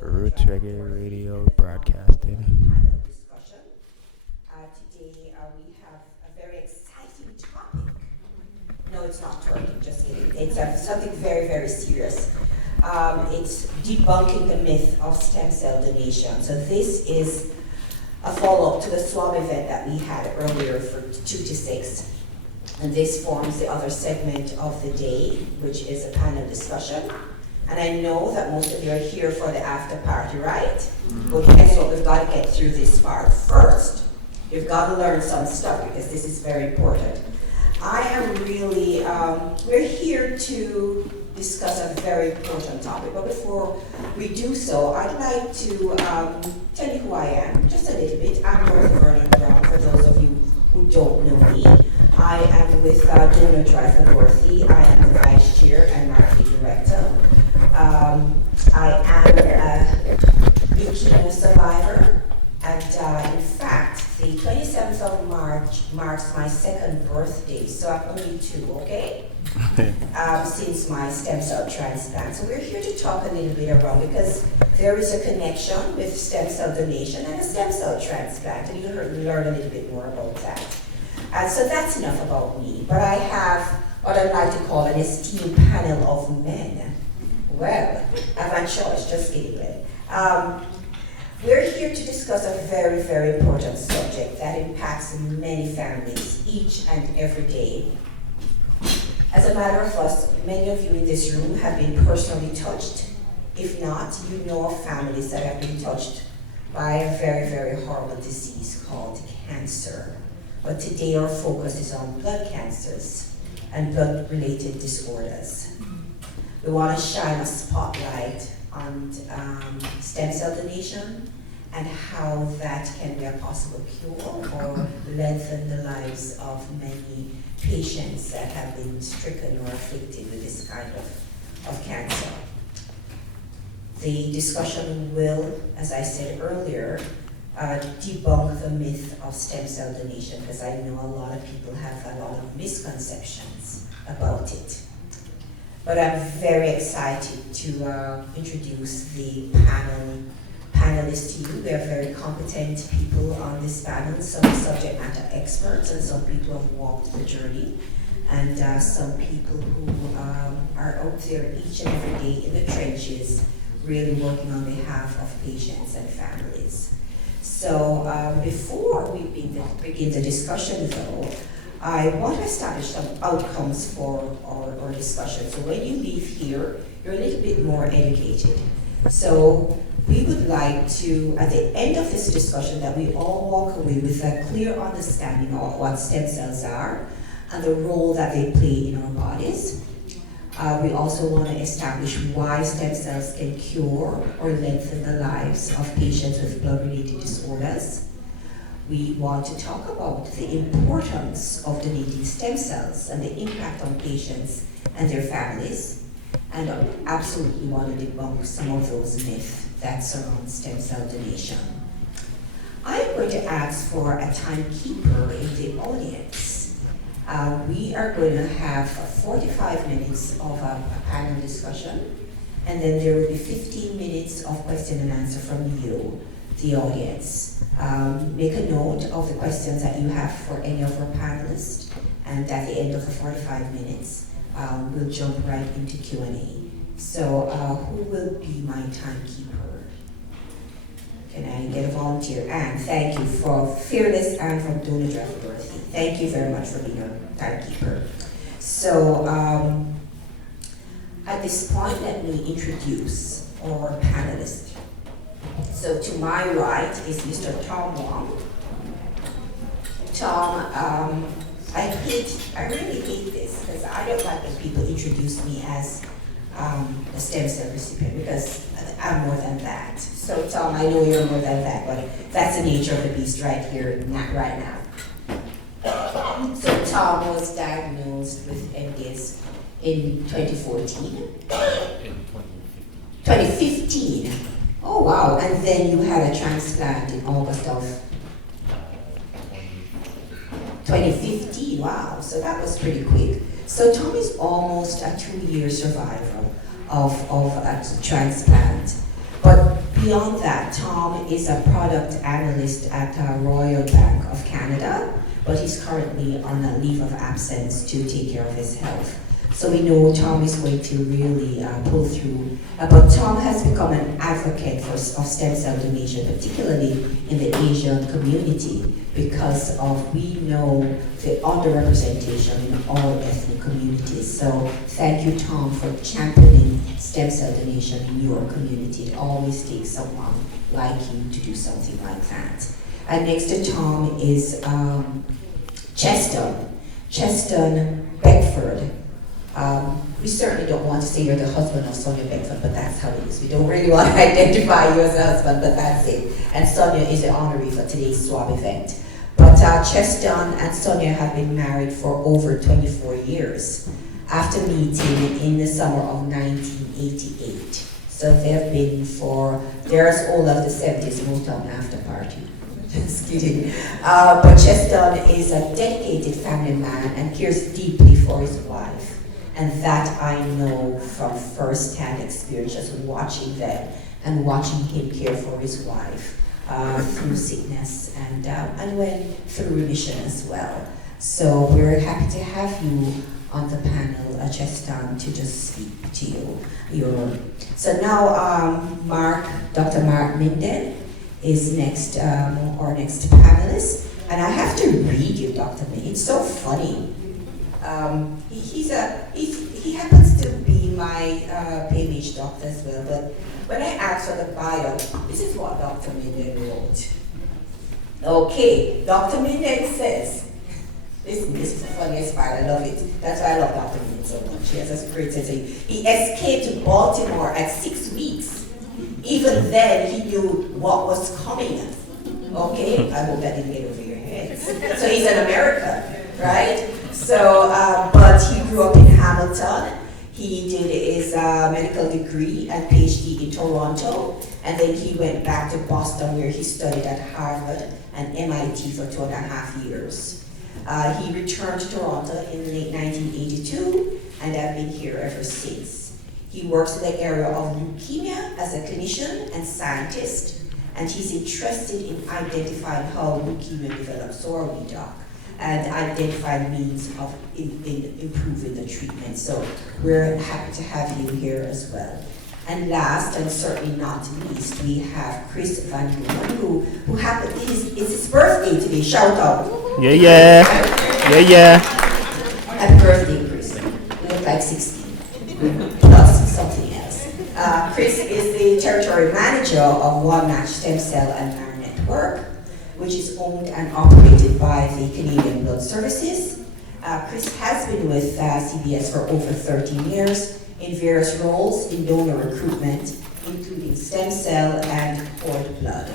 Roots Reggae Radio Broadcasting. Panel discussion. Today we have a very exciting topic. No, it's not twerking, just kidding. It's something very, very serious. It's debunking the myth of stem cell donation. So this is a follow-up to the SWAB event that we had earlier for 2 to 6. And this forms the other segment of the day, which is a panel discussion. And I know that most of you are here for the after party, right? Mm-hmm. But guess what? We've got to get through this part first. You've got to learn some stuff because this is very important. I am really, we're here to discuss a very important topic. But before we do so, I'd like to tell you who I am, just a little bit. I'm Dorothy for those of you who don't know me. I am with Donor Drive for Dorothy. I am the vice chair and marketing director. I am a leukemia survivor, and in fact, the 27th of March marks my second birthday, so I'm only 2, okay? Since my stem cell transplant. So we're here to talk a little bit around, because there is a connection with stem cell donation and a stem cell transplant, and you'll learn a little bit more about that. So that's enough about me, but I have what I'd like to call an esteemed panel of men. Well, I have my choice, just kidding. We're here to discuss a very, very important subject that impacts many families each and every day. As a matter of fact, many of you in this room have been personally touched. If not, you know of families that have been touched by a very, very horrible disease called cancer. But today our focus is on blood cancers and blood-related disorders. We want to shine a spotlight on stem cell donation and how that can be a possible cure or lengthen the lives of many patients that have been stricken or afflicted with this kind of cancer. The discussion will, as I said earlier, debunk the myth of stem cell donation, because I know a lot of people have a lot of misconceptions about it. But I'm very excited to introduce the panelists to you. We are very competent people on this panel, some subject matter experts, and some people have walked the journey, and some people who are out there each and every day in the trenches, really working on behalf of patients and families. So before we begin the discussion though, I want to establish some outcomes for our discussion. So when you leave here, you're a little bit more educated. So we would like to, at the end of this discussion, that we all walk away with a clear understanding of what stem cells are and the role that they play in our bodies. We also want to establish why stem cells can cure or lengthen the lives of patients with blood-related disorders. We want to talk about the importance of donating stem cells and the impact on patients and their families, and absolutely want to debunk some of those myths that surround stem cell donation. I'm going to ask for a timekeeper in the audience. We are going to have 45 minutes of a panel discussion, and then there will be 15 minutes of question and answer from you, the audience. Make a note of the questions that you have for any of our panelists, and at the end of the 45 minutes, we'll jump right into Q&A. So who will be my timekeeper? Can I get a volunteer? Anne, thank you for Fearless Anne from Donor Drive for Dorothy. Thank you very much for being our timekeeper. So at this point, let me introduce our panelists. So to my right is Mr. Tom Wong. Tom, I really hate this, because I don't like when people introduce me as a stem cell recipient, because I'm more than that. So Tom, I know you're more than that, but that's the nature of the beast right here, not right now. So Tom was diagnosed with MDS in 2014. 2015. Oh wow, and then you had a transplant in August of 2015, wow, so that was pretty quick. So Tom is almost a 2-year survivor of a transplant. But Beyond that, Tom is a product analyst at Royal Bank of Canada, but he's currently on a leave of absence to take care of his health. So we know Tom is going to really pull through. But Tom has become an advocate of stem cell donation, particularly in the Asian community, because we know the underrepresentation in all ethnic communities. So thank you, Tom, for championing stem cell donation in your community. It always takes someone like you to do something like that. And next to Tom is Cheston Beckford. We certainly don't want to say you're the husband of Sonia Beckford, but that's how it is. We don't really want to identify you as a husband, but that's it. And Sonia is the honoree for today's swab event. But Cheston and Sonia have been married for over 24 years after meeting in the summer of 1988. So they've been they're as old as the 70s, Motown after party. Just kidding. But Cheston is a dedicated family man and cares deeply for his wife. And that I know from first-hand experience, just watching them and watching him care for his wife through sickness and when through remission as well. So we're happy to have you on the panel, Cheston, to just speak to you. So now Dr. Mark Minden is next, our next panelist. And I have to read you, Dr. Minden. It's so funny. He happens to be my PMH doctor as well, but when I asked for the bio, this is what Dr. Minden wrote. Okay, Dr. Minden says, this is the funniest part, I love it. That's why I love Dr. Minden so much. He has a great sense of humor. He escaped to Baltimore at 6 weeks. Even then, he knew what was coming. Okay, I hope that didn't get over your head. So he's an American, right? So, but he grew up in Hamilton. He did his medical degree and PhD in Toronto, and then he went back to Boston where he studied at Harvard and MIT for 2.5 years. He returned to Toronto in late 1982, and I've been here ever since. He works in the area of leukemia as a clinician and scientist, and he's interested in identifying how leukemia develops, so are we, Doc, and identify means of improving the treatment. So we're happy to have you here as well. And last, and certainly not least, we have Chris Van Goen, who happened, it's his birthday today, shout out. Yeah. Happy birthday, Chris. You look like 16, plus something else. Chris is the territory manager of One Match Stem Cell and Marrow Network, which is owned and operated by the Canadian Blood Services. Chris has been with CBS for over 13 years in various roles in donor recruitment, including stem cell and cord blood.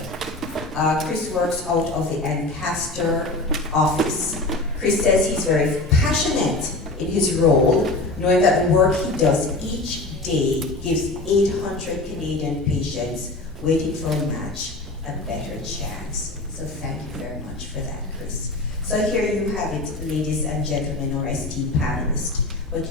Chris works out of the Ancaster office. Chris says he's very passionate in his role, knowing that the work he does each day gives 800 Canadian patients waiting for a match a better chance. So thank you very much for that, Chris. So here you have it, ladies and gentlemen, or esteemed panelists. But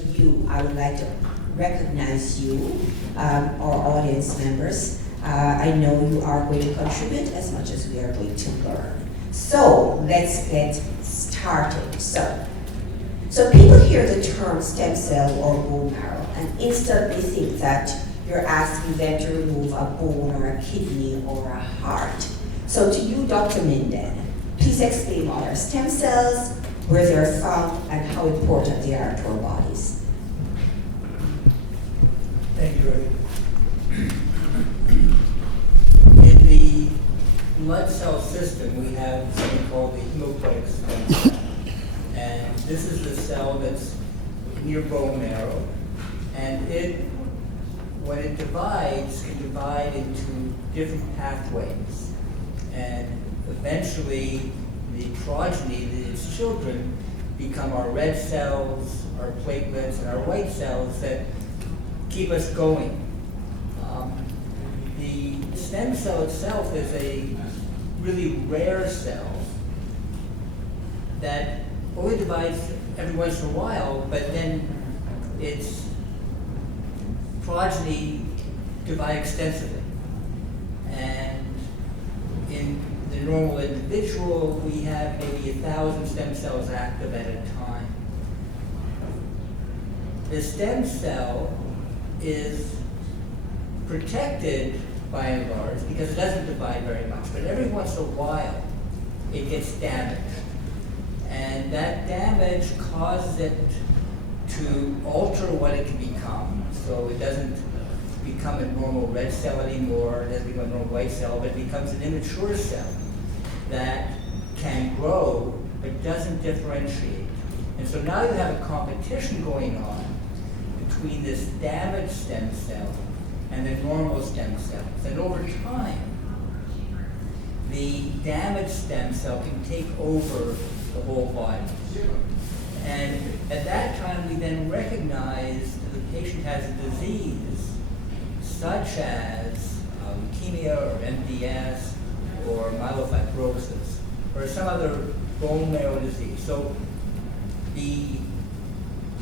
I would like to recognize you, our audience members. I know you are going to contribute as much as we are going to learn. So let's get started. So people hear the term stem cell or bone marrow and instantly think that you're asking them to remove a bone or a kidney or a heart. So to you, Dr. Minden, please explain what are stem cells, where they're found, and how important they are to our bodies. Thank you, Dorothy. In the blood cell system, we have something called the hematopoietic stem cell. And this is the cell that's near bone marrow. And when it divides, can divide into different pathways. And eventually, the progeny, its children, become our red cells, our platelets, and our white cells that keep us going. The stem cell itself is a really rare cell that only divides every once in a while, but then its progeny divide extensively. And in the normal individual, we have maybe 1,000 stem cells active at a time. The stem cell is protected by and large because it doesn't divide very much, but every once in a while it gets damaged. And that damage causes it to alter what it can become. So it doesn't become a normal red cell anymore, it doesn't become a normal white cell, but it becomes an immature cell that can grow but doesn't differentiate. And so now you have a competition going on between this damaged stem cell and the normal stem cells. And over time, the damaged stem cell can take over the whole body. And at that time, we then recognize that the patient has a disease such as leukemia or MDS or myelofibrosis or some other bone marrow disease. So the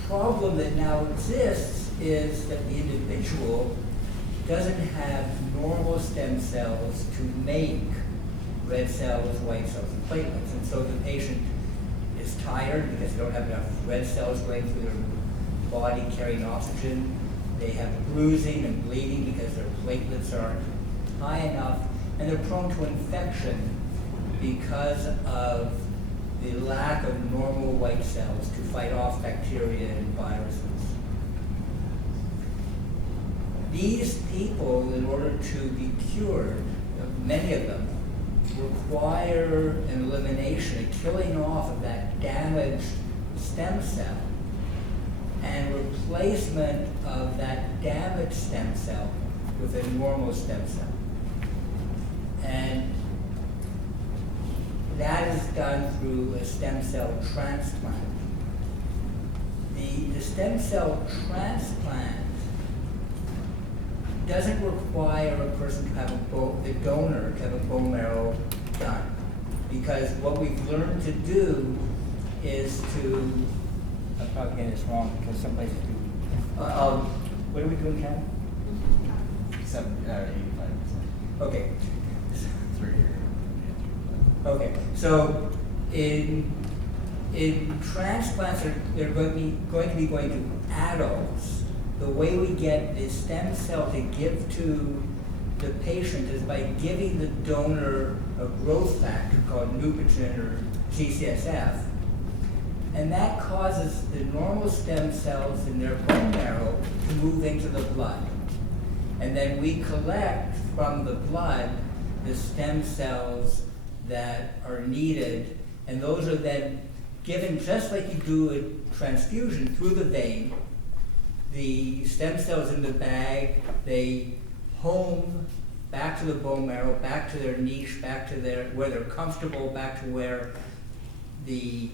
problem that now exists is that the individual doesn't have normal stem cells to make red cells, white cells, and platelets. And so the patient is tired because they don't have enough red cells going through their body carrying oxygen. They have bruising and bleeding because their platelets aren't high enough. And they're prone to infection because of the lack of normal white cells to fight off bacteria and viruses. These people, in order to be cured, many of them, require an elimination, a killing off of that damaged stem cell and replacement of that damaged stem cell with a normal stem cell. And that is done through a stem cell transplant. The stem cell transplant doesn't require a person to have the donor to have a bone marrow done. Because what we've learned to do is to, I'm probably getting this wrong because some places do. What do we do in Canada? 85%. Okay. 3 years. Okay. So in transplants, they're going to be going to adults. The way we get the stem cell to give to the patient is by giving the donor a growth factor called nubigen or GCSF. And that causes the normal stem cells in their bone marrow to move into the blood. And then we collect from the blood the stem cells that are needed, and those are then given just like you do a transfusion through the vein. The stem cells in the bag, they home back to the bone marrow, back to their niche, back to where they're comfortable, back to where the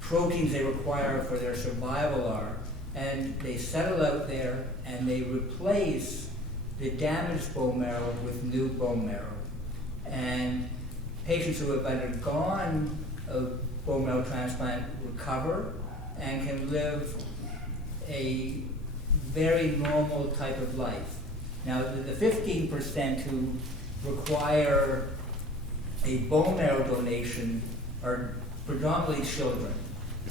proteins they require for their survival are, and they settle out there and they replace the damaged bone marrow with new bone marrow. And patients who have undergone a bone marrow transplant recover and can live a very normal type of life. Now, the 15% who require a bone marrow donation are predominantly children.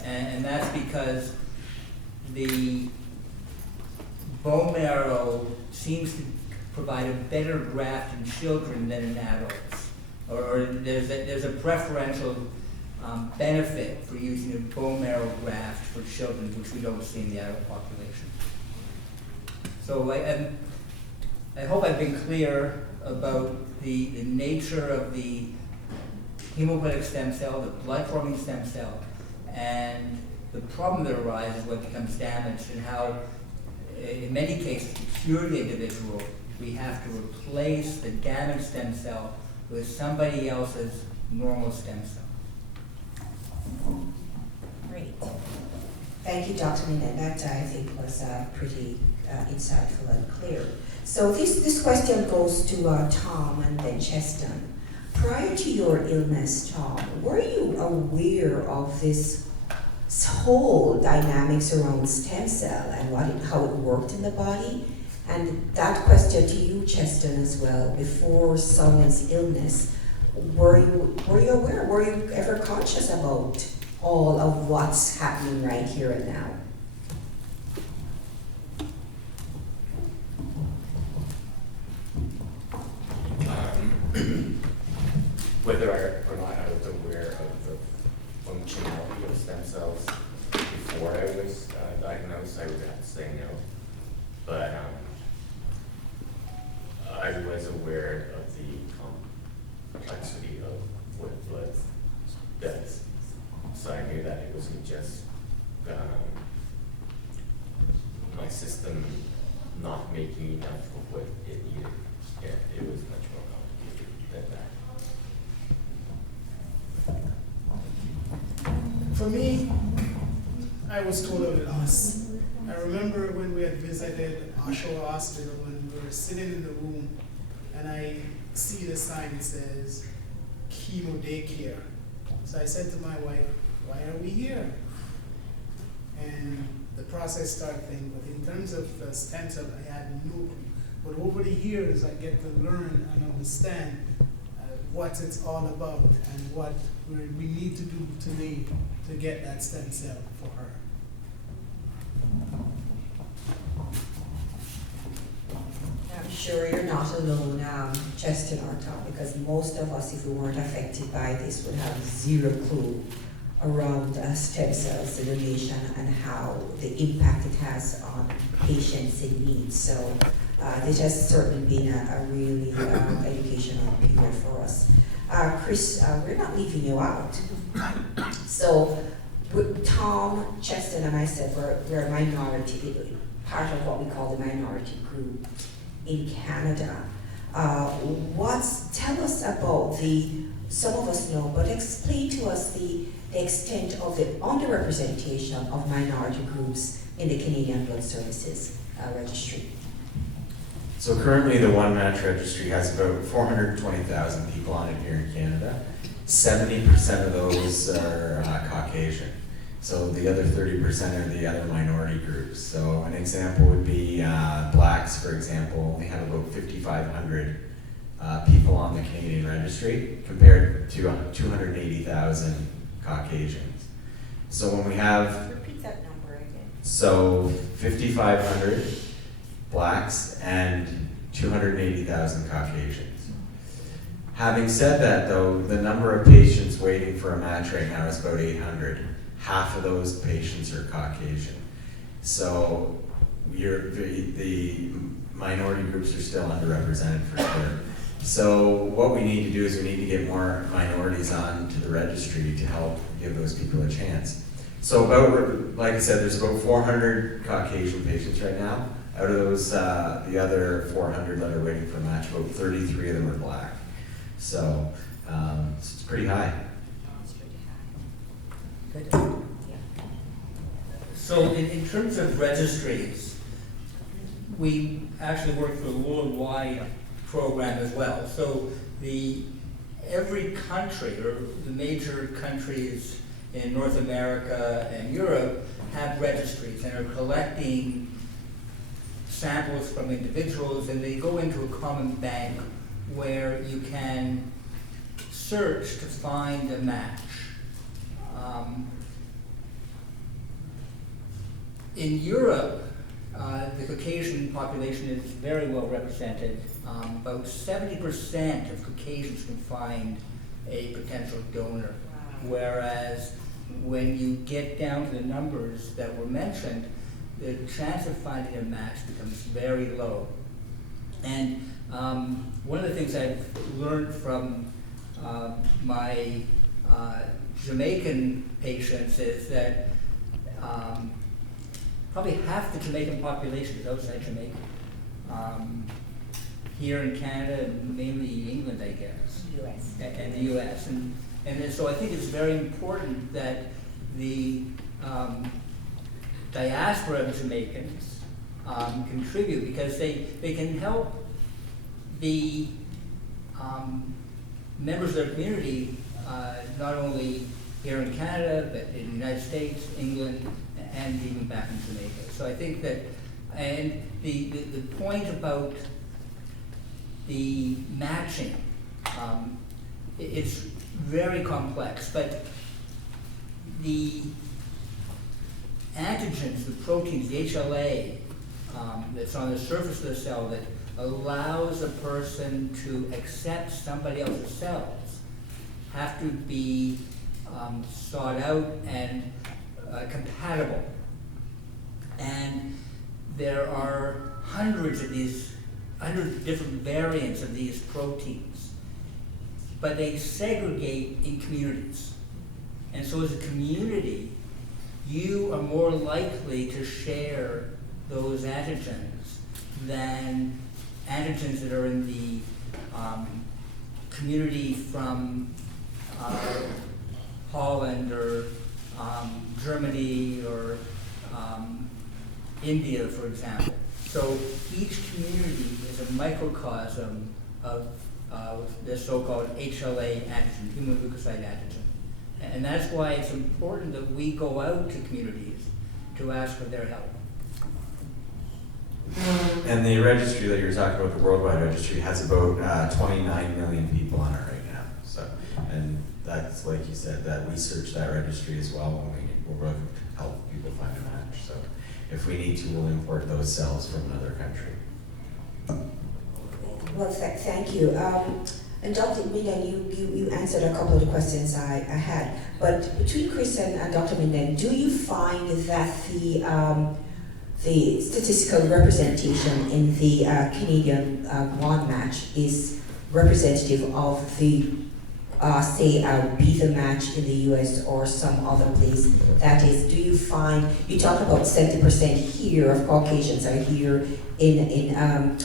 And that's because the bone marrow seems to provide a better graft in children than in adults. Or there's a preferential benefit for using a bone marrow graft for children, which we don't see in the adult population. So I hope I've been clear about the nature of the hematopoietic stem cell, the blood-forming stem cell, and the problem that arises when it becomes damaged, and how, in many cases, to cure the individual, we have to replace the damaged stem cell with somebody else's normal stem cell. Great. Thank you, Dr. Minet. That, I think, was pretty insightful and clear. So this question goes to Tom and then Cheston. Prior to your illness, Tom, were you aware of this whole dynamics around stem cell and how it worked in the body? And that question to you, Cheston, as well, before Sonia's illness, were you aware, were you ever conscious about all of what's happening right here and now? Whether or not I was aware of the functionality of stem cells before I was diagnosed, I would have to say no. But I was aware of the complexity of what blood does. So I knew that it wasn't just my system not making enough of what it needed. Yeah, it was much more complicated than that. For me, I was totally lost. I remember when we had visited Oshawa Hospital and we were sitting in the room and I see the sign that says chemo daycare. So I said to my wife, why are we here? And the process started thinking, but in terms of the stem cell, I had no clue. But over the years, I get to learn and understand what it's all about and what we need to do to get that stem cell for her. I'm sure you're not alone, Cheston or Tom, because most of us, if we weren't affected by this, would have zero clue around stem cells, the relation, and how the impact it has on patients in need. So this has certainly been a really educational period for us. Chris, we're not leaving you out. So Tom, Cheston, and myself, we're a minority, part of what we call the minority group in Canada. Tell us about some of us know, but explain to us the extent of the underrepresentation of minority groups in the Canadian Blood Services Registry. So currently the One Match Registry has about 420,000 people on it here in Canada. 70% of those are Caucasian. So the other 30% are the other minority groups. So an example would be Blacks, for example, only have about 5,500 people on the Canadian Registry compared to 280,000 Caucasians. So when we have... Repeat that number again. So 5,500 Blacks and 280,000 Caucasians. Having said that though, the number of patients waiting for a match right now is about 800. Half of those patients are Caucasian. So the minority groups are still underrepresented for sure. So what we need to do is we need to get more minorities on to the registry to help give those people a chance. So about, like I said, there's about 400 Caucasian patients right now. Out of those, the other 400 that are waiting for a match, about 33 of them are Black. So it's pretty high. Good. So in terms of registries, we actually work for a worldwide program as well. So every country, or the major countries in North America and Europe, have registries and are collecting samples from individuals, and they go into a common bank where you can search to find a match. In Europe, the Caucasian population is very well represented. About 70% of Caucasians can find a potential donor, whereas when you get down to the numbers that were mentioned, the chance of finding a match becomes very low. And one of the things I've learned from my Jamaican patients is that probably half the Jamaican population is outside Jamaica. Here in Canada, and mainly England, I guess. US. And the US. And so I think it's very important that the diaspora of Jamaicans contribute, because they can help the members of their community, not only here in Canada, but in the United States, England, and even back in Jamaica. So I think that And the point about the matching, it's very complex, but the antigens, the proteins, the HLA that's on the surface of the cell that allows a person to accept somebody else's cells have to be sought out and compatible. And there are hundreds of different variants of these proteins, but they segregate in communities. And so as a community, you are more likely to share those antigens than antigens that are in the community from Holland or Germany or India, for example. So each community is a microcosm of the so-called HLA antigen, human leukocyte antigen. And that's why it's important that we go out to communities to ask for their help. And the registry that you're talking about, the worldwide registry, has about 29 million people on it right now. So, and that's, like you said, that we search that registry as well when we're looking to help people find a match. So if we need to, we'll import those cells from another country. Well, thank you. And Dr. Minden, you answered a couple of the questions I had. But between Chris and Dr. Minden, do you find that the statistical representation in the Canadian one match is representative of the, say, beta match in the US or some other place? That is, do you find, you talk about 70% here of Caucasians are here on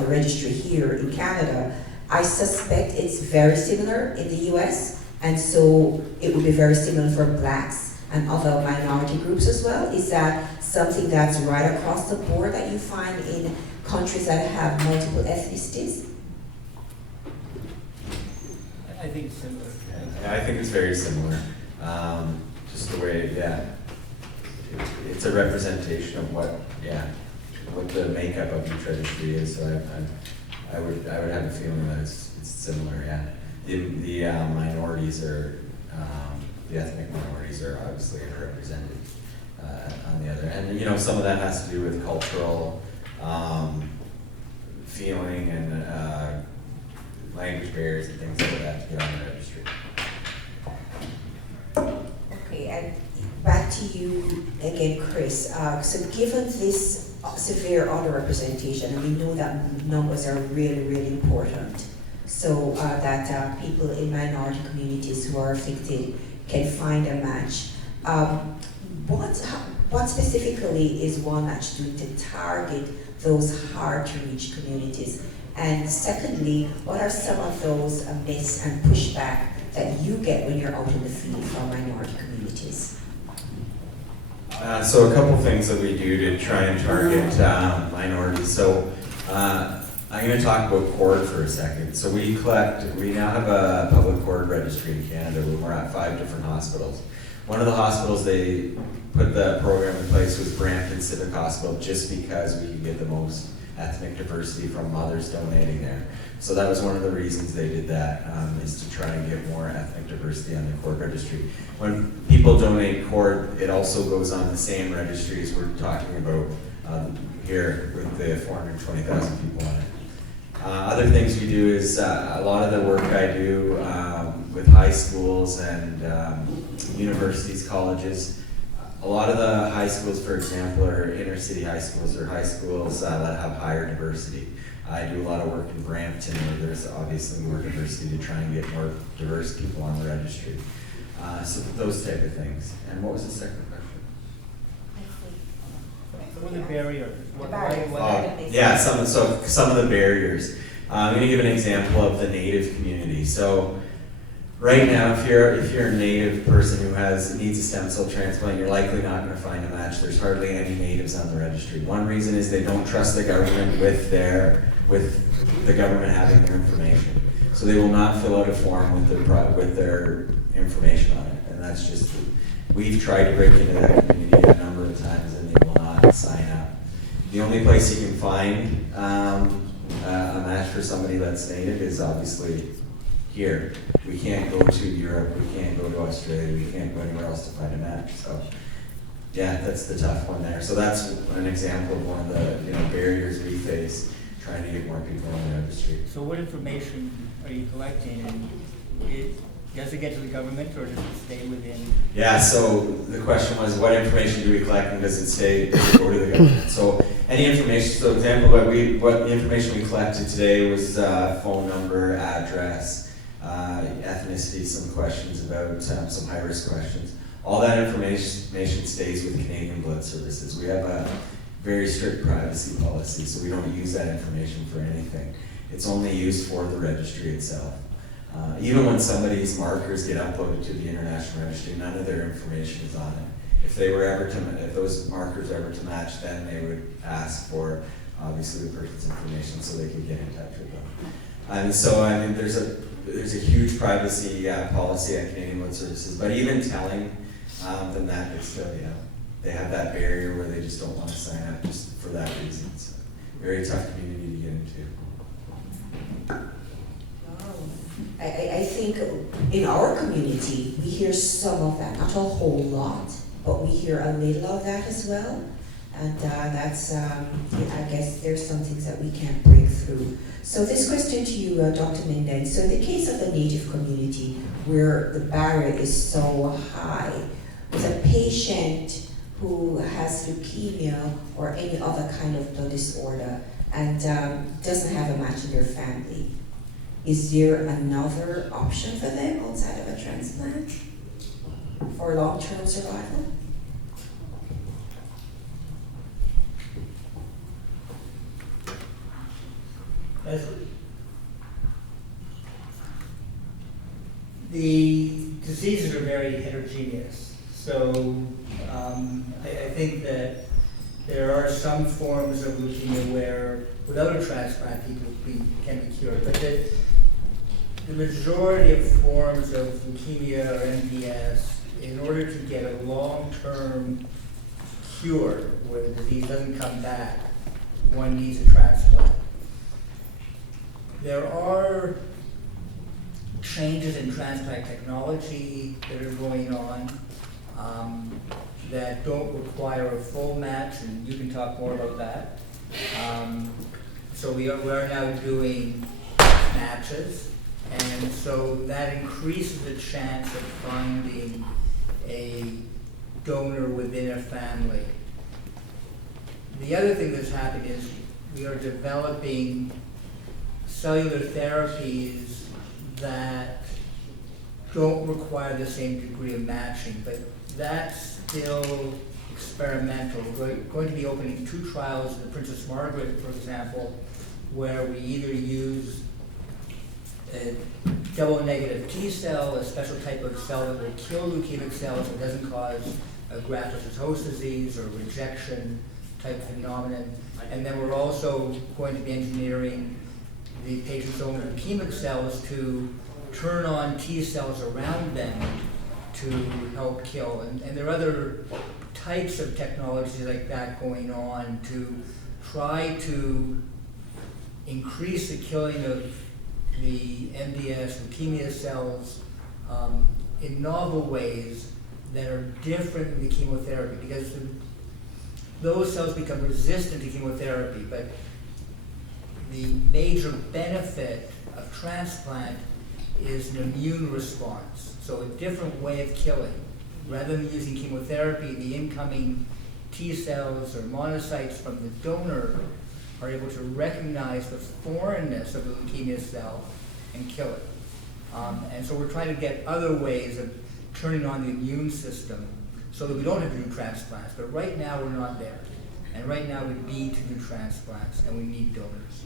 the registry here in Canada. I suspect it's very similar in the US, and so it would be very similar for blacks and other minority groups as well. Is that something that's right across the board that you find in countries that have multiple ethnicities? I think it's similar. Yeah, I think it's very similar. Just the way, it's a representation of what the makeup of each registry is. So I would have a feeling that it's similar. Yeah, the minorities are the ethnic minorities are obviously represented on the other end. You know, some of that has to do with cultural feeling and language barriers and things like that to get on the registry. Okay, and back to you again, Chris. So given this severe underrepresentation, and we know that numbers are really, really important, so that people in minority communities who are affected can find a match. What specifically is One Match doing to target those hard-to-reach communities? And secondly, what are some of those myths and pushback that you get when you're out in the field from minority communities? So a couple things that we do to try and target minorities. So I'm going to talk about cord for a second. So we now have a public cord registry in Canada where we're at 5 different hospitals. One of the hospitals they put the program in place was Brampton Civic Hospital, just because we could get the most ethnic diversity from mothers donating there. So that was one of the reasons they did that, is to try and get more ethnic diversity on the cord registry. When people donate cord, it also goes on the same registries we're talking about here with the 420,000 people on it. Other things we do is a lot of the work I do with high schools and universities, colleges. A lot of the high schools, for example, are inner city high schools or high schools that have higher diversity. I do a lot of work in Brampton where there's obviously more diversity to try and get more diverse people on the registry. So those type of things. And what was the second question? What are the barriers? Some of the barriers. I'm going to give an example of the Native community. So right now, if you're a Native person who needs a stem cell transplant, you're likely not going to find a match. There's hardly any Natives on the registry. One reason is they don't trust the government with the government having their information. So they will not fill out a form with their information on it, and that's we've tried to break into that community a number of times, and they will not sign up. The only place you can find a match for somebody that's native is obviously here. We can't go to Europe, we can't go to Australia, we can't go anywhere else to find a match. So yeah, that's the tough one there. So that's an example of one of the barriers we face trying to get more people on the registry. So what information are you collecting, and does it get to the government, or does it stay within? Yeah, so the question was, what information do we collect, and does it go to the government? So any information, so example, what the information we collected today was phone number, address, ethnicity, some questions about some high-risk questions. All that information stays with Canadian Blood Services. We have a very strict privacy policy, so we don't use that information for anything. It's only used for the registry itself. Even when somebody's markers get uploaded to the international registry, none of their information is on it. If those markers are ever to match, then they would ask for obviously the person's information so they can get in touch with them. And so I mean, there's a huge privacy policy at Canadian Blood Services, but even telling them that, they still they have that barrier where they just don't want to sign up just for that reason. So very tough community to get into. I think in our community, we hear some of that, not a whole lot, but we hear a little of that as well. And that's, I guess there's some things that we can't break through. So this question to you, Dr. Mendez. So in the case of the Native community, where the barrier is so high, with a patient who has leukemia or any other kind of blood disorder and doesn't have a match in their family, is there another option for them outside of a transplant for long-term survival? The diseases are very heterogeneous, so I think that there are some forms of leukemia where without a transplant people can be cured, but the majority of forms of leukemia or MDS, in order to get a long-term cure where the disease doesn't come back, one needs a transplant. There are changes in transplant technology that are going on that don't require a full match, and you can talk more about that. So we are now doing matches, and so that increases the chance of finding a donor within a family. The other thing that's happening is we are developing cellular therapies that don't require the same degree of matching, but that's still experimental. We're going to be opening 2 trials in the Princess Margaret, for example, where we either use a double negative T cell, a special type of cell that will kill leukemic cells and doesn't cause a graft-versus-host disease or rejection type phenomenon. And then we're also going to be engineering the patient's own leukemic cells to turn on T cells around them to help kill. And there are other types of technologies like that going on to try to increase the killing of the MDS leukemia cells in novel ways that are different than the chemotherapy, because those cells become resistant to chemotherapy. But the major benefit of transplant is an immune response, so a different way of killing. Rather than using chemotherapy, the incoming T cells or monocytes from the donor are able to recognize the foreignness of the leukemia cell and kill it. And so we're trying to get other ways of turning on the immune system so that we don't have to do transplants. But right now we're not there. And right now we need to do transplants and we need donors.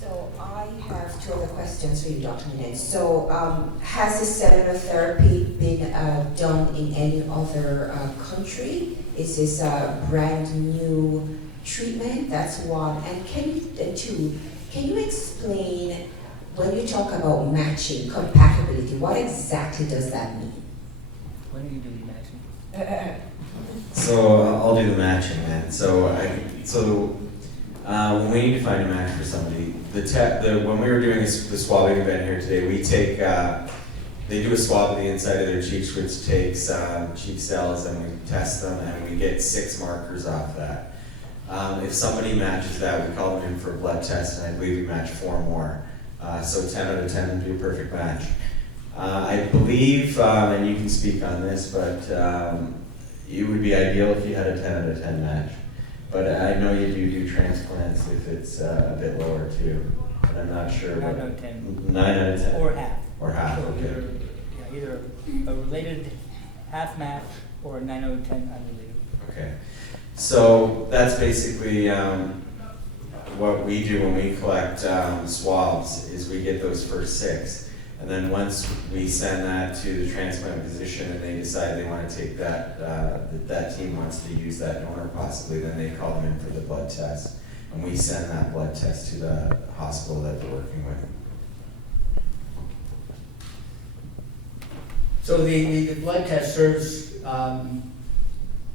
So I have 2 other questions for you, Dr. Mendez. So has the cellular therapy been done in any other country? Is this a brand new treatment? That's one. And 2, can you explain, when you talk about matching, compatibility, what exactly does that mean? When are you doing matching? So I'll do the matching then. When we need to find a match for somebody, when we were doing the swabbing event here today, we take they do a swab of the inside of their cheeks, which takes cheek cells, and we test them, and we get 6 markers off that. If somebody matches that, we call them in for a blood test, and I believe we match 4 more. So 10 out of 10 would be a perfect match. I believe, and you can speak on this, but it would be ideal if you had a 10 out of 10 match. But I know you do transplants if it's a bit lower too. But I'm not sure. 9 out of 10. 9 out of 10? Or half. Or half, So okay. either a related half match or a 9 out of 10 unrelated. Okay. So that's basically what we do when we collect swabs, is we get those first 6. And then once we send that to the transplant physician and they decide they want to take that team wants to use that donor possibly, then they call them in for the blood test. And we send that blood test to the hospital that they're working with. So the blood test serves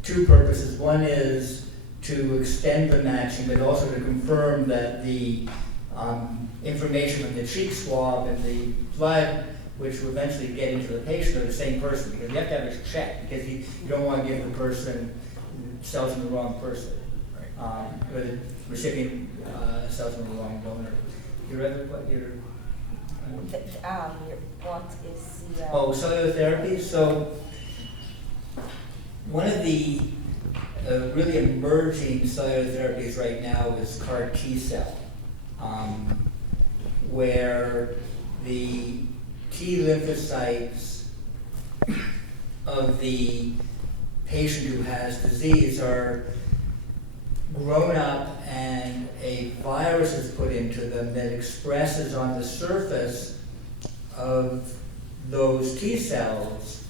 2 purposes. One is to extend the matching, but also to confirm that the information from the cheek swab and the blood, which will eventually get into the patient, are the same person, because you have to have it checked, because you don't want to give the person cells from the wrong person, or the recipient cells from the wrong donor. What is the? Oh, cellular therapy. So one of the really emerging cellular therapies right now is CAR T-cell, where the T lymphocytes of the patient who has disease are grown up and a virus is put into them that expresses on the surface of those T cells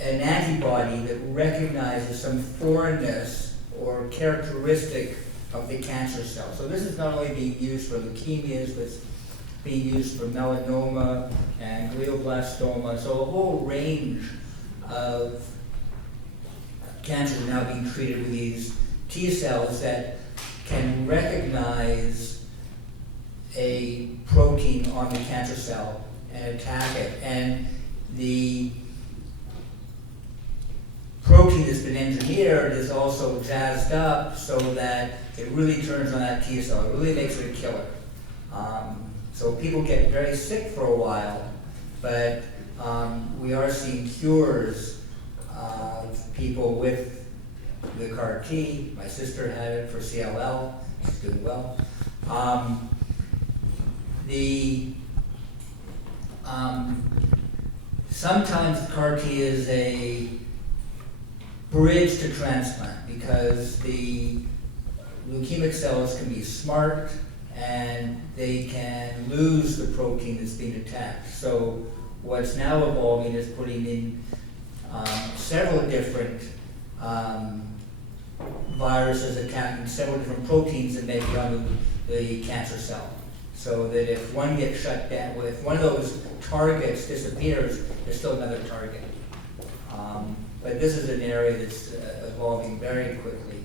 an antibody that recognizes some foreignness or characteristic of the cancer cell. So this is not only being used for leukemias, but it's being used for melanoma and glioblastoma. So a whole range of cancers are now being treated with these T cells that can recognize a protein on the cancer cell and attack it. And the protein that's been engineered is also jazzed up so that it really turns on that T cell. It really makes it a killer. So people get very sick for a while, but we are seeing cures of people with the CAR T. My sister had it for CLL. She's doing well. Sometimes CAR T is a bridge to transplant because the leukemic cells can be smart and they can lose the protein that's being attacked. So what's now evolving is putting in several different viruses attacking several different proteins that may be on the cancer cell. So that if one gets shut down, if one of those targets disappears, there's still another target. But this is an area that's evolving very quickly.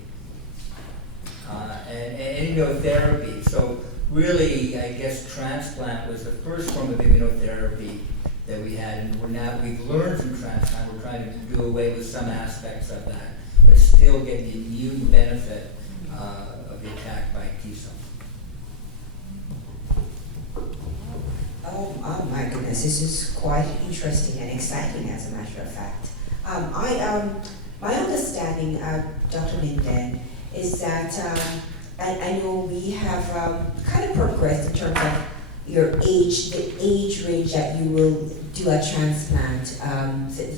And immunotherapy. So really, I guess transplant was the first form of immunotherapy that we had, and we've learned from transplant. We're trying to do away with some aspects of that, but still get the immune benefit of the attack by T cells. Oh my goodness, this is quite interesting and exciting, as a matter of fact. My understanding, Dr. Minden, is that I know we have kind of progressed in terms of your age, the age range that you will do a transplant.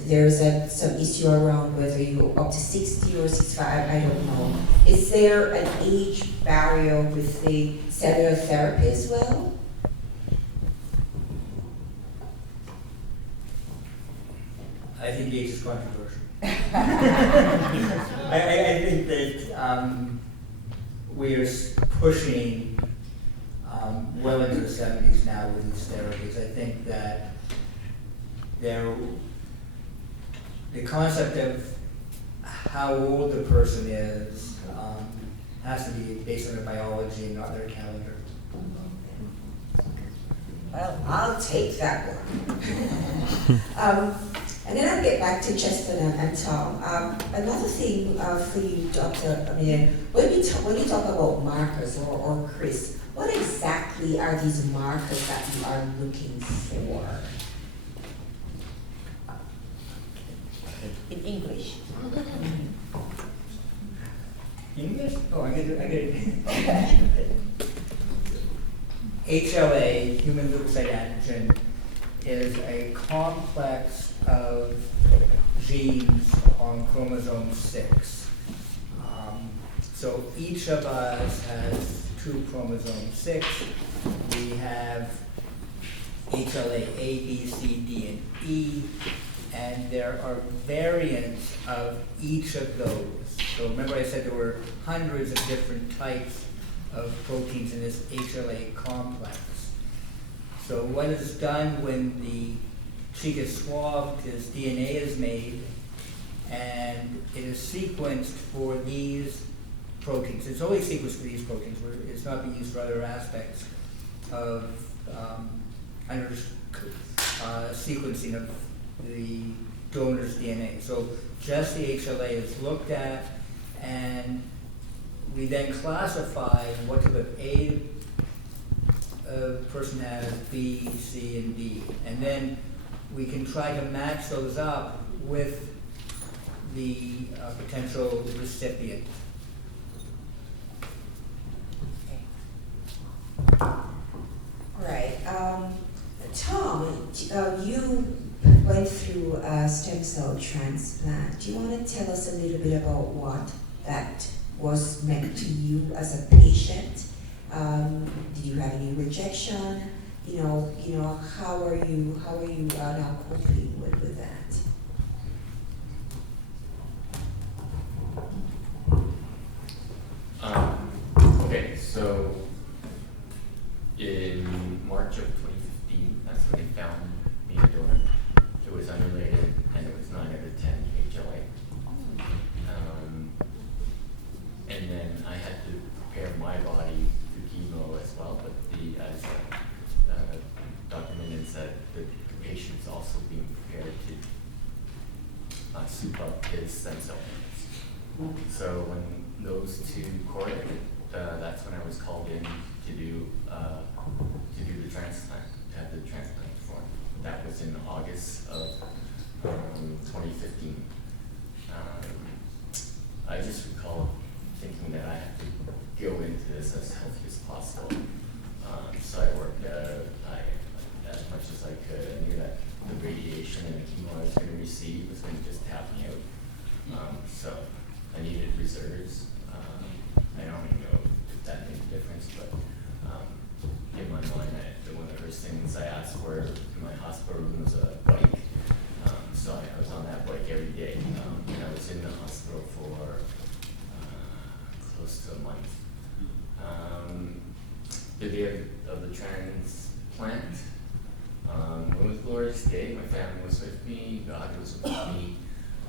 There's some issue around whether you're up to 60 or 65, I don't know. Is there an age barrier with the cellular therapy as well? I think age is controversial. I think that we are pushing well into the 70s now with these therapies. I think that the concept of how old the person is has to be based on their biology and not their calendar. Well, I'll take that one. And then I'll get back to Justin and Tom. Another thing for you, Dr. Amir, when you talk about markers or Chris, what exactly are these markers that you are looking for? In English. English? Oh, I get it. HLA, human leukocyte antigen, is a complex of genes on chromosome 6. So each of us has 2 chromosomes 6. We have HLA A, B, C, D, and E, and there are variants of each of those. So remember I said there were hundreds of different types of proteins in this HLA complex. So what is done when the cheek is swabbed is DNA is made, and it is sequenced for these proteins. It's only sequenced for these proteins. It's not being used for other aspects of sequencing of the donor's DNA. So just the HLA is looked at, and we then classify what type of A person has, B, C, and D. And then we can try to match those up with the potential recipient. All right. Tom, you went through a stem cell transplant. Do you want to tell us a little bit about what that was meant to you as a patient? Did you have any rejection? How are you now coping with that? Okay, so in March of 2015, that's when they found me a donor. It was unrelated, and it was 9 out of 10 HLA. And then I had to prepare my body through chemo as well, but as Dr. Minden said, the patient's also being prepared to soup up his stem cell units. So when those two correlated, that's when I was called in to do the transplant, to have the transplant performed. That was in August of 2015. I just recall thinking that I had to go into this as healthy as possible. So I worked as much as I could. I knew that the radiation and the chemo I was going to receive was going to just tap me out. So I needed reserves. I don't even know if that made a difference, but in my mind, one of the first things I asked for in my hospital room was a bike. So I was on that bike every day. And I was in the hospital for close to a month. The day of the transplant, it was a glorious day. My family was with me. God was with me.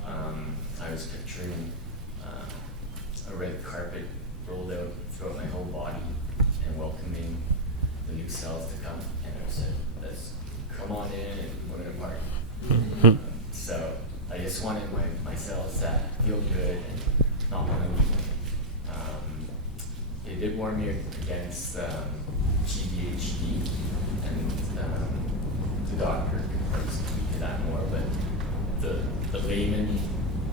I was picturing a red carpet rolled out throughout my whole body and welcoming the new cells to come. And I said, let's come on in and we're going to party. So I just wanted my cells to feel good and not want to leave me. They did warn me against GVHD, and the doctor could speak to that more, but the layman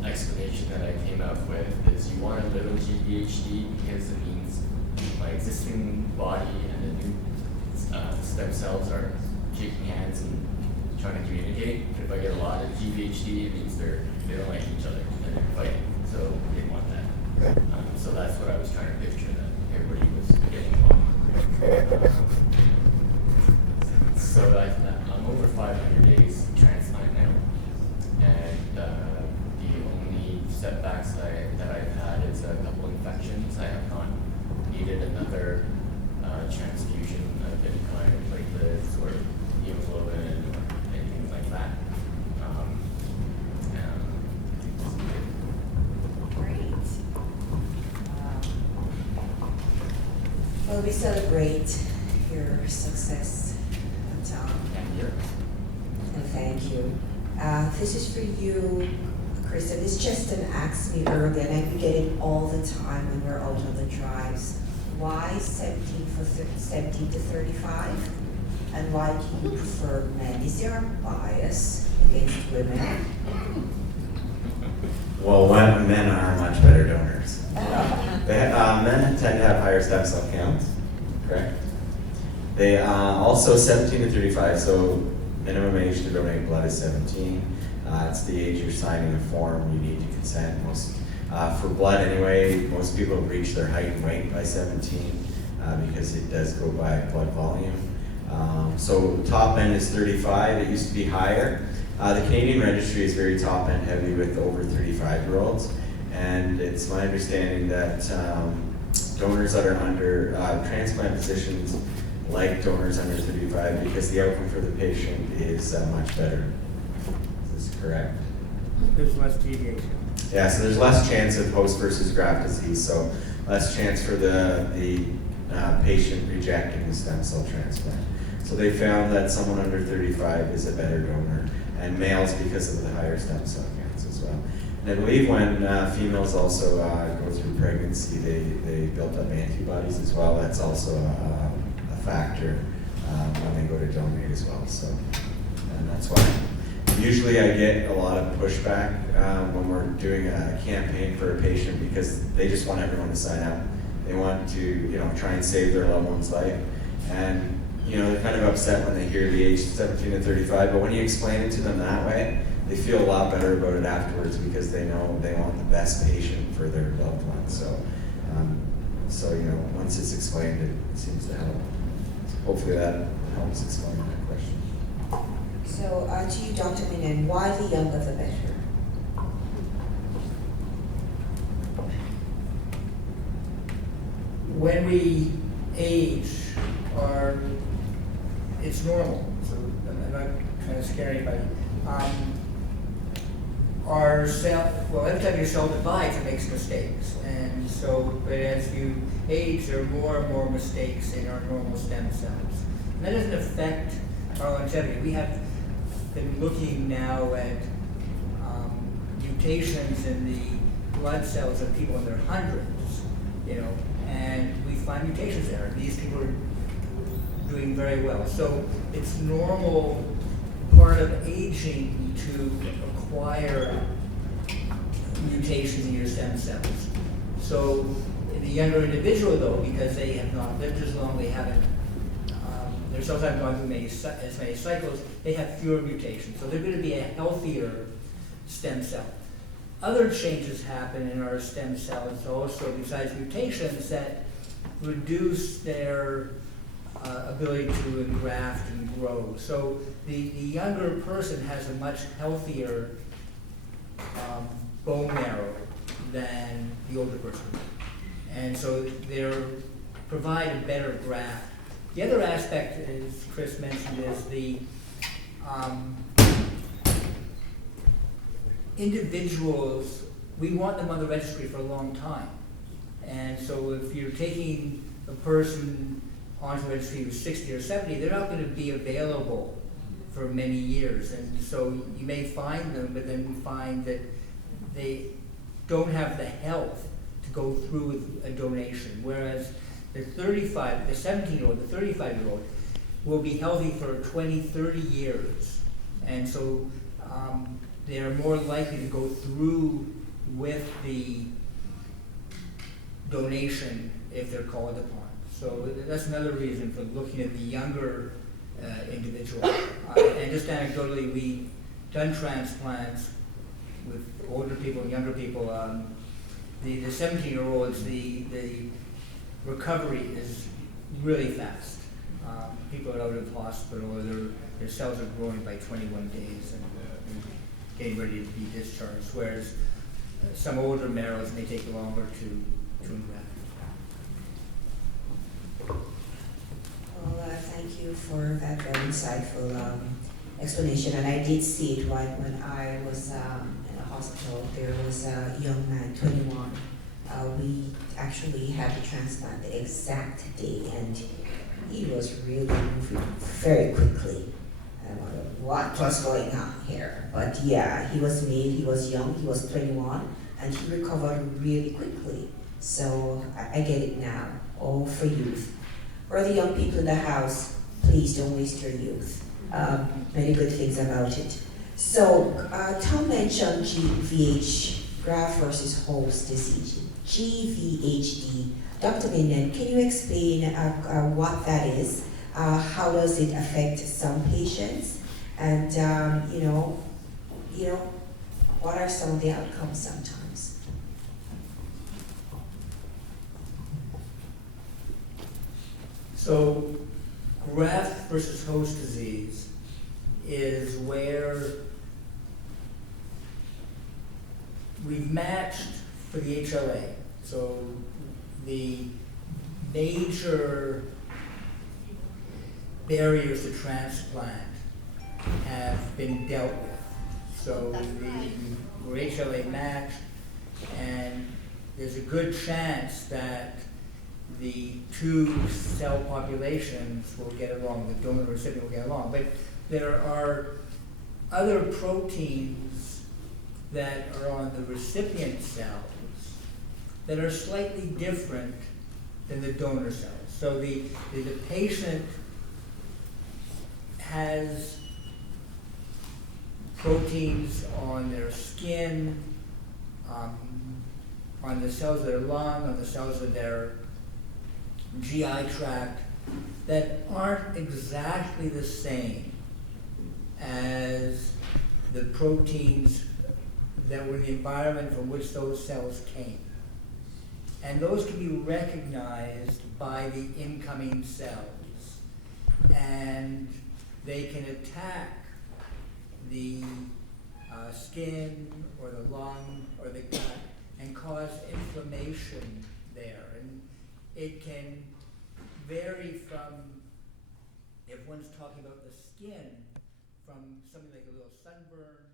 explanation that I came up with is you want to live with GVHD because it means my existing body and the new stem cells are shaking hands and trying to communicate. If I get a lot of GVHD, it means they don't like each other and they're fighting. So they didn't want that. So that's what I was trying to picture, that everybody was getting along. So I'm over 500 days transplant now, and the only setbacks that I've had is a couple infections. I have not needed another transfusion of any kind of platelets or hemoglobin or anything like that. we celebrate your success, And here. and thank you. This is for you, Krista. This Justin asked me earlier, and I get it all the time when we're out on the drives. Why 17 to 35? And why do you prefer men? Is there a bias against women? Well, men are much better donors. Men tend to have higher stem cell counts, correct? They also 17 to 35, so minimum age to donate blood is 17. It's the age you're signing a form, you need to consent. For blood anyway, most people have reached their height and weight by 17 because it does go by blood volume. So top end is 35, it used to be higher. The Canadian registry is very top end heavy with over 35-year-olds, and it's my understanding that donors that are under, transplant physicians like donors under 35 because the outcome for the patient is much better. Is this correct? There's less deviation. Yeah, so there's less chance of host versus graft disease, so less chance for the patient rejecting the stem cell transplant. So they found that someone under 35 is a better donor, and males because of the higher stem cell counts as well. And I believe when females also go through pregnancy, they build up antibodies as well. That's also a factor when they go to donate as well. So, and that's why usually I get a lot of pushback when we're doing a campaign for a patient because they just want everyone to sign up. They want to, try and save their loved one's life. And, they're kind of upset when they hear the age 17 to 35, but when you explain it to them that way, they feel a lot better about it afterwards because they know they want the best patient for their loved one. So, once it's explained, it seems to help. So hopefully that helps explain that question. So to you, Dr. Minen, why the younger the better? When we age, it's normal. So I'm not trying to scare anybody. Every time your cell divides, it makes mistakes. And so, but as you age, there are more and more mistakes in our normal stem cells. And that doesn't affect our longevity. We have been looking now at mutations in the blood cells of people in their hundreds, and we find mutations there. These people are doing very well. So it's normal part of aging to acquire mutations in your stem cells. So in the younger individual though, because they have not lived as long, they haven't, their cells haven't gone through as many cycles, they have fewer mutations. So they're going to be a healthier stem cell. Other changes happen in our stem cells also, besides mutations, that reduce their ability to engraft and grow. So the younger person has a much healthier bone marrow than the older person. And so they provide a better graft. The other aspect, as Chris mentioned, is the individuals, we want them on the registry for a long time. And so if you're taking a person onto the registry who's 60 or 70, they're not going to be available for many years. And so you may find them, but then you find that they don't have the health to go through with a donation. Whereas the 17-year-old, the 35-year-old will be healthy for 20, 30 years. And so they're more likely to go through with the donation if they're called upon. So that's another reason for looking at the younger individual. And just anecdotally, we've done transplants with older people and younger people. The 17-year-olds, the recovery is really fast. People are out of hospital, or their cells are growing by 21 days and getting ready to be discharged, whereas some older marrows may take longer to engraft. Well, thank you for that very insightful explanation. And I did see it when I was in a hospital. There was a young man, 21, We actually had the transplant the exact day, and he was really moving very quickly. I don't know what was going on here, but yeah, he was made, he was young, he was 21, and he recovered really quickly. So I get it now, all for youth. For the young people in the house, please don't waste your youth. Many good things about it. So Tom mentioned GVH, graft versus host disease, GVHD. Dr. Minden, can you explain what that is? How does it affect some patients? And what are some of the outcomes sometimes? So, graft versus host disease is where we've matched for the HLA. So, the major barriers to transplant have been dealt with. So, we're HLA matched, and there's a good chance that the two cell populations will get along, the donor and recipient will get along. But there are other proteins that are on the recipient cells that are slightly different than the donor cells. So the patient has proteins on their skin, on the cells of their lung, on the cells of their GI tract, that aren't exactly the same as the proteins that were in the environment from which those cells came. And those can be recognized by the incoming cells. And they can attack the skin or the lung or the gut and cause inflammation there. And it can vary from, if one's talking about the skin, from something like a little sunburn